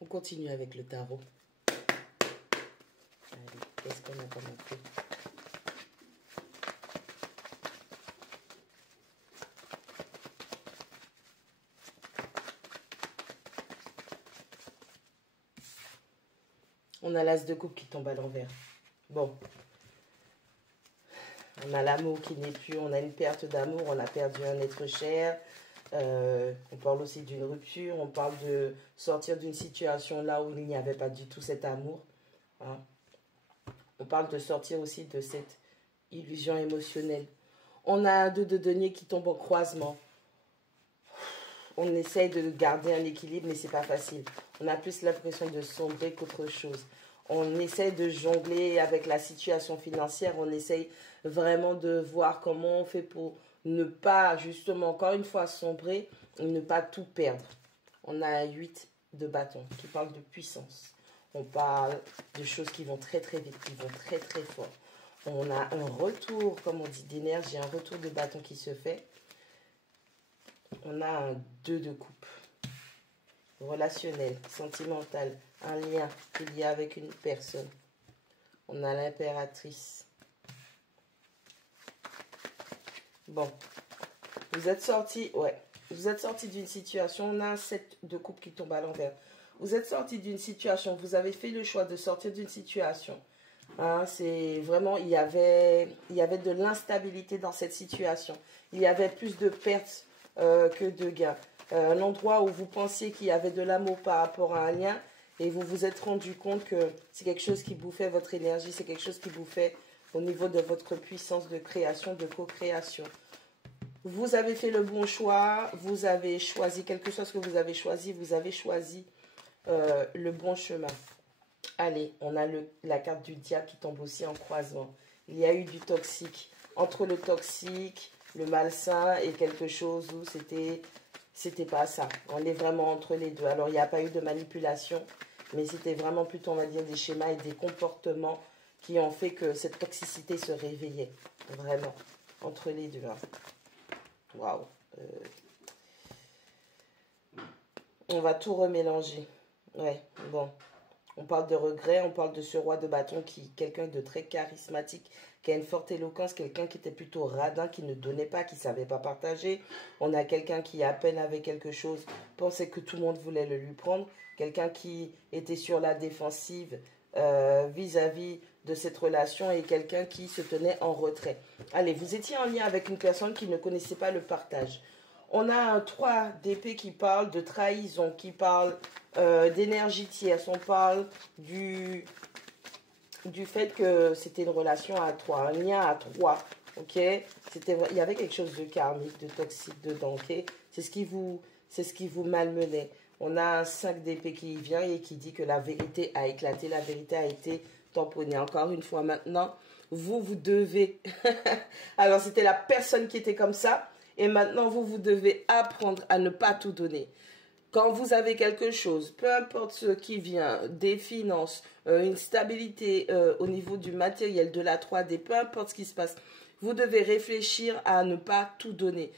On continue avec le tarot. Allez, qu'est-ce qu'on a comme info? On a l'as de coupe qui tombe à l'envers. Bon. On a l'amour qui n'est plus, on a une perte d'amour, on a perdu un être cher. On parle aussi d'une rupture, on parle de sortir d'une situation là où il n'y avait pas du tout cet amour. Hein. On parle de sortir aussi de cette illusion émotionnelle. On a un 2 de denier qui tombe en croisement. On essaye de garder un équilibre, mais c'est pas facile. On a plus l'impression de sombrer qu'autre chose. On essaye de jongler avec la situation financière. On essaye vraiment de voir comment on fait pour ne pas, justement, encore une fois, sombrer et ne pas tout perdre. On a 8 de bâton qui parle de puissance. On parle de choses qui vont très très vite, qui vont très très fort. On a un retour, comme on dit, d'énergie, un retour de bâton qui se fait. On a un 2 de coupe. Relationnel, sentimental, un lien qu'il y a avec une personne. On a l'impératrice. Bon, vous êtes sorti, ouais, vous êtes sorti d'une situation, on a un 7 de coupe qui tombe à l'envers. Vous êtes sorti d'une situation, vous avez fait le choix de sortir d'une situation. Hein, c'est vraiment, il y avait de l'instabilité dans cette situation. Il y avait plus de pertes que de gains. Un endroit où vous pensiez qu'il y avait de l'amour par rapport à un lien et vous vous êtes rendu compte que c'est quelque chose qui bouffait votre énergie, c'est quelque chose qui bouffait au niveau de votre puissance de création, de co-création. Vous avez fait le bon choix, vous avez choisi quelque chose que vous avez choisi le bon chemin. Allez, on a la carte du diable qui tombe aussi en croisement. Il y a eu du toxique. Entre le toxique, le malsain et quelque chose où c'était pas ça. On est vraiment entre les deux. Alors, il n'y a pas eu de manipulation, mais c'était vraiment plutôt, on va dire, des schémas et des comportements qui ont fait que cette toxicité se réveillait. Vraiment, entre les deux. Hein. Waouh. On va tout remélanger. Ouais, bon. On parle de regret, on parle de ce roi de bâton qui quelqu'un de très charismatique, qui a une forte éloquence, quelqu'un qui était plutôt radin, qui ne donnait pas, qui ne savait pas partager. On a quelqu'un qui, à peine avait quelque chose, pensait que tout le monde voulait le lui prendre. Quelqu'un qui était sur la défensive vis-à-vis de cette relation et quelqu'un qui se tenait en retrait. Allez, vous étiez en lien avec une personne qui ne connaissait pas le partage. On a un 3 d'épée qui parle de trahison, qui parle d'énergie tierce. On parle du fait que c'était une relation à 3, un lien à 3. Ok, il y avait quelque chose de karmique, de toxique dedans. Ok, c'est ce qui vous malmenait. On a un 5 d'épée qui vient et qui dit que la vérité a éclaté, la vérité a été tamponnée. Encore une fois maintenant, vous devez... Alors, c'était la personne qui était comme ça. Et maintenant, vous devez apprendre à ne pas tout donner. Quand vous avez quelque chose, peu importe ce qui vient, des finances, une stabilité au niveau du matériel, de la 3D, peu importe ce qui se passe, vous devez réfléchir à ne pas tout donner.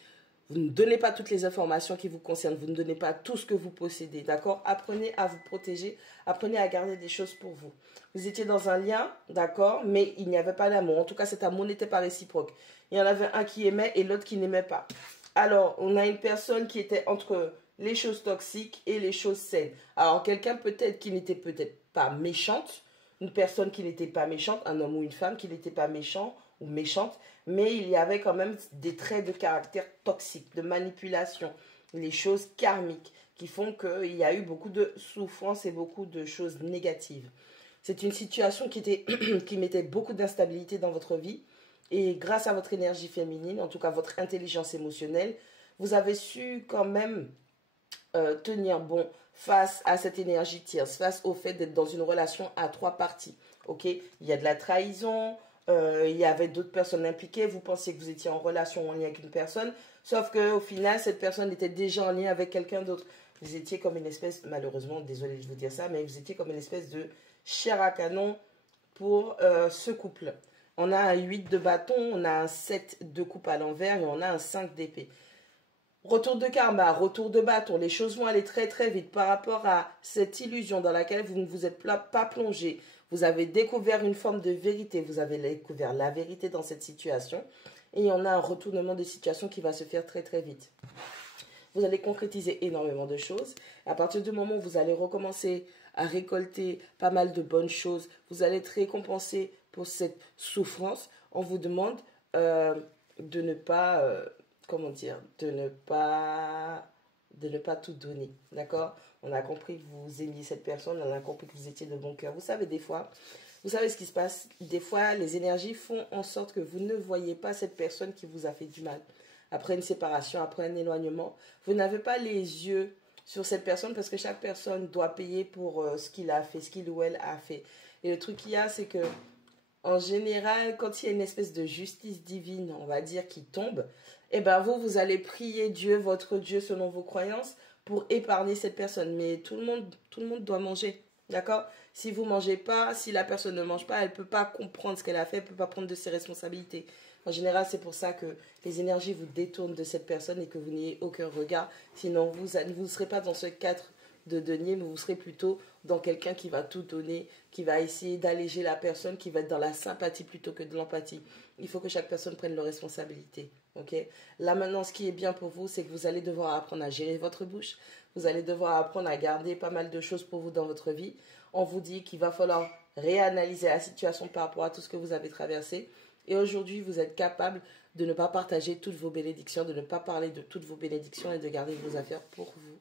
Vous ne donnez pas toutes les informations qui vous concernent. Vous ne donnez pas tout ce que vous possédez. D'accord? Apprenez à vous protéger. Apprenez à garder des choses pour vous. Vous étiez dans un lien, d'accord? Mais il n'y avait pas d'amour. En tout cas, cet amour n'était pas réciproque. Il y en avait un qui aimait et l'autre qui n'aimait pas. Alors, on a une personne qui était entre les choses toxiques et les choses saines. Alors, quelqu'un peut-être qui n'était peut-être pas méchante. Une personne qui n'était pas méchante. Un homme ou une femme qui n'était pas méchant ou méchante, mais il y avait quand même des traits de caractère toxiques, de manipulation, les choses karmiques qui font qu'il y a eu beaucoup de souffrance et beaucoup de choses négatives. C'est une situation qui mettait beaucoup d'instabilité dans votre vie et grâce à votre énergie féminine, en tout cas votre intelligence émotionnelle, vous avez su quand même tenir bon face à cette énergie tierce, face au fait d'être dans une relation à 3 parties. Ok, il y a de la trahison, il y avait d'autres personnes impliquées, vous pensiez que vous étiez en relation ou en lien avec une personne, sauf qu'au final, cette personne était déjà en lien avec quelqu'un d'autre. Vous étiez comme une espèce, malheureusement, désolé de vous dire ça, mais vous étiez comme une espèce de chair à canon pour ce couple. On a un 8 de bâton, on a un 7 de coupe à l'envers et on a un 5 d'épée. Retour de karma, retour de bâton, les choses vont aller très très vite par rapport à cette illusion dans laquelle vous ne vous êtes pas plongé. Vous avez découvert une forme de vérité, vous avez découvert la vérité dans cette situation. Et il y en a un retournement de situation qui va se faire très très vite. Vous allez concrétiser énormément de choses. À partir du moment où vous allez recommencer à récolter pas mal de bonnes choses, vous allez être récompensé pour cette souffrance. On vous demande de ne pas, comment dire, de ne pas tout donner, d'accord? On a compris que vous aimiez cette personne, on a compris que vous étiez de bon cœur. Vous savez, des fois, vous savez ce qui se passe? Des fois, les énergies font en sorte que vous ne voyez pas cette personne qui vous a fait du mal. Après une séparation, après un éloignement, vous n'avez pas les yeux sur cette personne parce que chaque personne doit payer pour ce qu'il a fait, ce qu'il ou elle a fait. Et le truc qu'il y a, c'est que en général, quand il y a une espèce de justice divine, on va dire, qui tombe, eh ben vous allez prier Dieu, votre Dieu, selon vos croyances, pour épargner cette personne. Mais tout le monde doit manger, d'accord? Si vous ne mangez pas, si la personne ne mange pas, elle ne peut pas comprendre ce qu'elle a fait, elle ne peut pas prendre de ses responsabilités. En général, c'est pour ça que les énergies vous détournent de cette personne et que vous n'ayez aucun regard. Sinon, vous ne serez pas dans ce cadre de denier, mais vous serez plutôt dans quelqu'un qui va tout donner, qui va essayer d'alléger la personne, qui va être dans la sympathie plutôt que de l'empathie. Il faut que chaque personne prenne leurs responsabilités. Okay? Là maintenant, ce qui est bien pour vous, c'est que vous allez devoir apprendre à gérer votre bouche. Vous allez devoir apprendre à garder pas mal de choses pour vous dans votre vie. On vous dit qu'il va falloir réanalyser la situation par rapport à tout ce que vous avez traversé. Et aujourd'hui, vous êtes capable de ne pas partager toutes vos bénédictions, de ne pas parler de toutes vos bénédictions et de garder vos affaires pour vous.